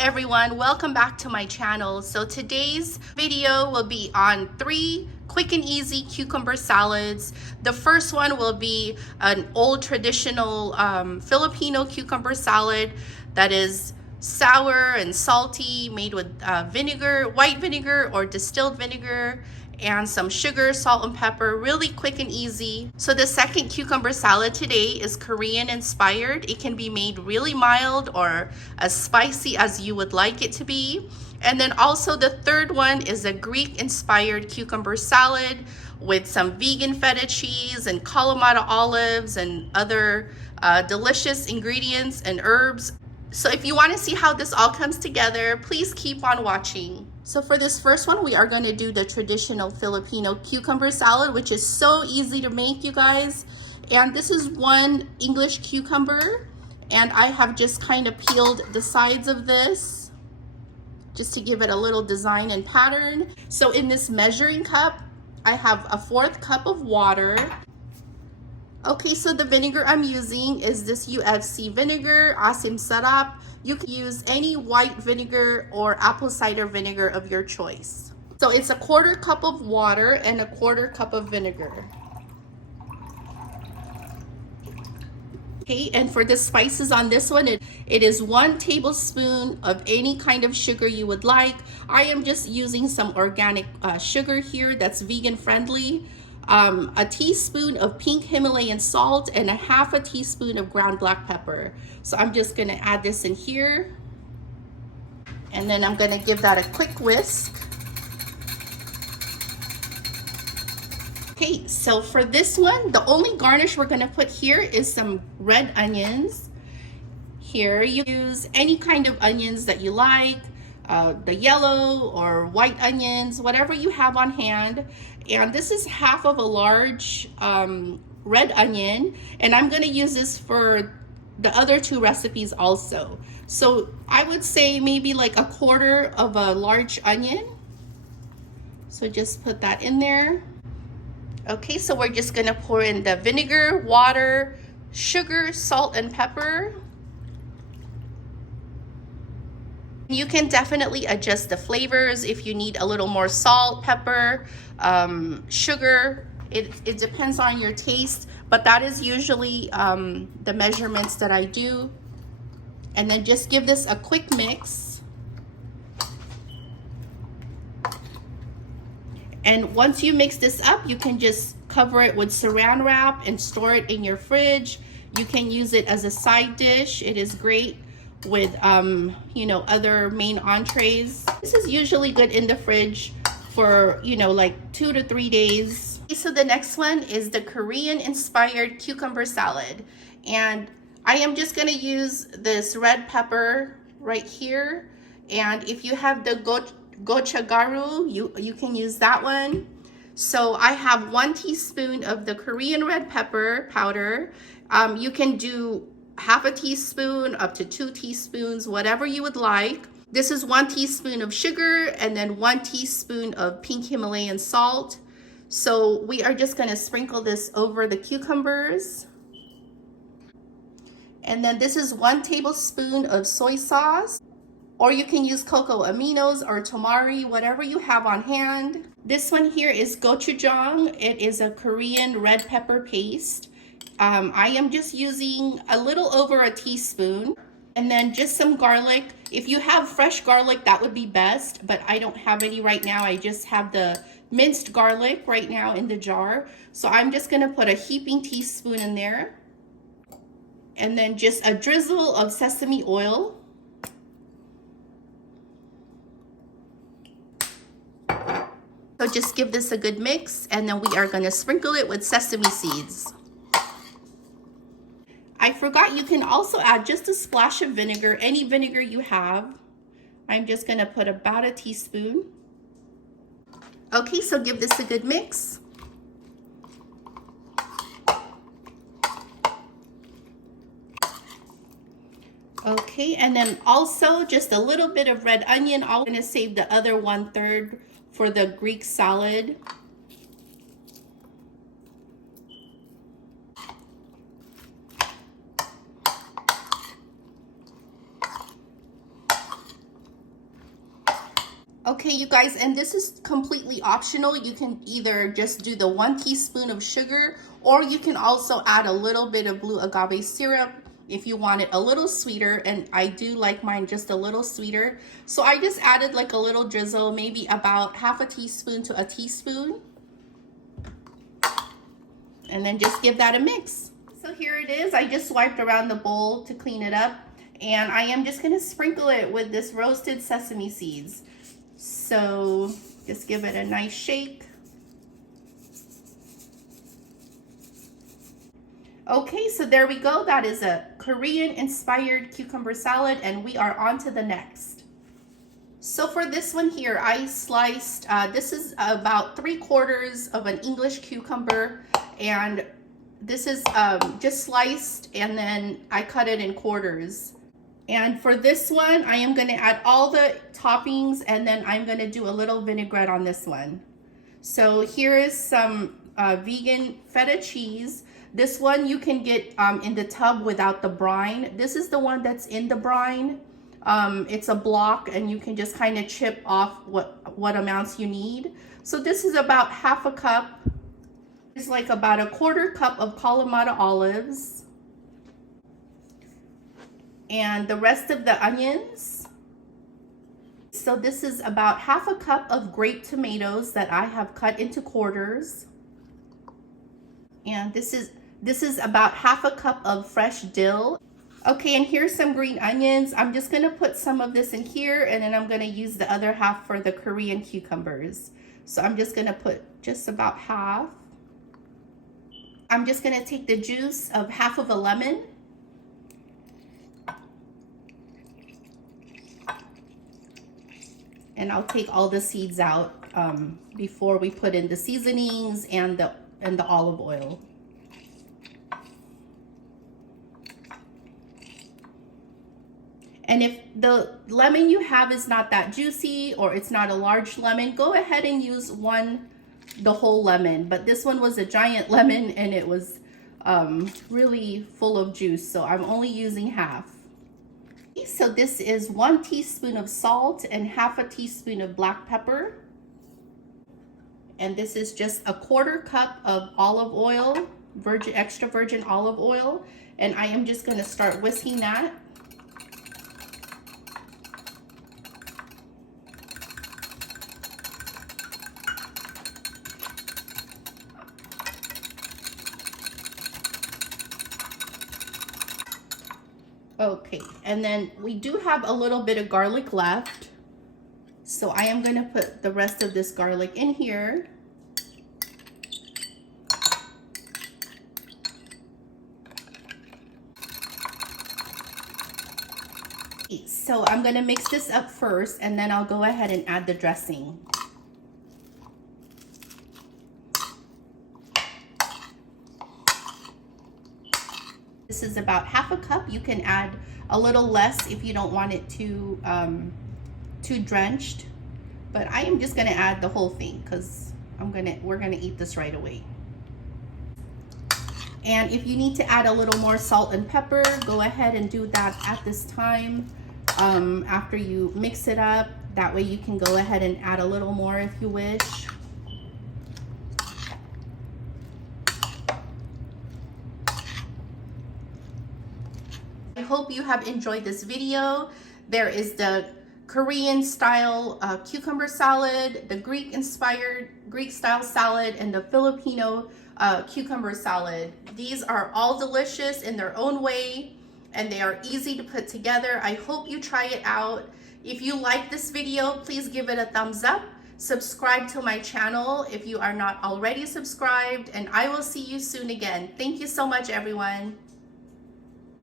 everyone, welcome back to my channel. So today's video will be on 3 quick and easy cucumber salads. The first one will be an old traditional Filipino cucumber salad that is sour and salty, made with vinegar, white vinegar or distilled vinegar, and some sugar, salt, and pepper. Really quick and easy. So the second cucumber salad today is Korean inspired. It can be made really mild or as spicy as you would like it to be. And then also the third one is a Greek inspired cucumber salad with some vegan feta cheese and Kalamata olives and other delicious ingredients and herbs. So if you want to see how this all comes together, please keep on watching. So for this first one, we are going to do the traditional Filipino cucumber salad, which is so easy to make, you guys. And this is 1 English cucumber, and I have just kind of peeled the sides of this just to give it a little design and pattern. So in this measuring cup, I have a 1/4 cup of water. Okay, so the vinegar I'm using is this UFC vinegar, Asim Sarap. You can use any white vinegar or apple cider vinegar of your choice. So it's a 1/4 cup of water and a 1/4 cup of vinegar. Okay, and for the spices on this one, it is 1 tablespoon of any kind of sugar you would like. I am just using some organic sugar here that's vegan friendly. A teaspoon of pink Himalayan salt and a 1/2 teaspoon of ground black pepper. So I'm just gonna add this in here. And then I'm gonna give that a quick whisk. Okay, so for this one, the only garnish we're gonna put here is some red onions. Here, you use any kind of onions that you like, the yellow or white onions, whatever you have on hand. And this is 1/2 of a large red onion, and I'm gonna use this for the other 2 recipes also. So I would say maybe like a 1/4 of a large onion. So just put that in there. Okay, so we're just gonna pour in the vinegar, water, sugar, salt, and pepper. You can definitely adjust the flavors if you need a little more salt, pepper, sugar. It depends on your taste, but that is usually the measurements that I do. And then just give this a quick mix. And once you mix this up, you can just cover it with saran wrap and store it in your fridge. You can use it as a side dish. It is great with you know, other main entrees. This is usually good in the fridge for, you know, like 2 to 3 days. So the next one is the Korean inspired cucumber salad, and I am just gonna use this red pepper right here, and if you have the gochagaru, you can use that one. So I have 1 teaspoon of the Korean red pepper powder. You can do 1/2 teaspoon up to 2 teaspoons, whatever you would like. This is 1 teaspoon of sugar and then 1 teaspoon of pink Himalayan salt. So we are just gonna sprinkle this over the cucumbers. And then this is 1 tablespoon of soy sauce, or you can use cocoa aminos or tamari, whatever you have on hand. This one here is gochujang. It is a Korean red pepper paste. I am just using a little over a teaspoon, and then just some garlic. If you have fresh garlic, that would be best, but I don't have any right now. I just have the minced garlic right now in the jar. So I'm just gonna put a heaping teaspoon in there, and then just a drizzle of sesame oil. So just give this a good mix, and then we are gonna sprinkle it with sesame seeds. I forgot, you can also add just a splash of vinegar, any vinegar you have. I'm just gonna put about a teaspoon. Okay, so give this a good mix. Okay, and then also just a little bit of red onion. I'm gonna save the other 1/3 for the Greek salad. Okay, you guys, and this is completely optional. You can either just do the 1 teaspoon of sugar, or you can also add a little bit of blue agave syrup if you want it a little sweeter, and I do like mine just a little sweeter. So I just added like a little drizzle, maybe about half a teaspoon to a teaspoon, and then just give that a mix. So here it is. I just wiped around the bowl to clean it up, and I am just gonna sprinkle it with this roasted sesame seeds. So just give it a nice shake. Okay, so there we go. That is a Korean inspired cucumber salad, and we are on to the next. So for this one here, I sliced, this is about 3/4 of an English cucumber, and this is just sliced, and then I cut it in quarters. And for this one, I am gonna add all the toppings, and then I'm gonna do a little vinaigrette on this one. So here is some vegan feta cheese. This one you can get in the tub without the brine. This is the one that's in the brine. It's a block, and you can just kind of chip off what amounts you need. So this is about half a cup. It's like about a 1/4 cup of Kalamata olives. And the rest of the onions. So this is about half a cup of grape tomatoes that I have cut into quarters. And this is about half a cup of fresh dill. Okay, and here's some green onions. I'm just gonna put some of this in here, and then I'm gonna use the other half for the Korean cucumbers. So I'm just gonna put just about half. I'm just gonna take the juice of half of a lemon. And I'll take all the seeds out before we put in the seasonings and the olive oil. And if the lemon you have is not that juicy, or it's not a large lemon, go ahead and use the whole lemon. But this one was a giant lemon, and it was really full of juice, so I'm only using half. So this is 1 teaspoon of salt and half a teaspoon of black pepper. And this is just a 1/4 cup of olive oil, extra virgin olive oil. And I am just gonna start whisking that. Okay, and then we do have a little bit of garlic left. So I am gonna put the rest of this garlic in here. So I'm gonna mix this up first, and then I'll go ahead and add the dressing. This is about half a cup. You can add a little less if you don't want it too drenched, but I am just gonna add the whole thing because we're gonna eat this right away. And if you need to add a little more salt and pepper, go ahead and do that at this time after you mix it up. That way you can go ahead and add a little more if you wish. I hope you have enjoyed this video. There is the Korean style cucumber salad, the Greek style salad, and the Filipino cucumber salad. These are all delicious in their own way, and they are easy to put together. I hope you try it out. If you like this video, please give it a thumbs up. Subscribe to my channel if you are not already subscribed, and I will see you soon again. Thank you so much, everyone.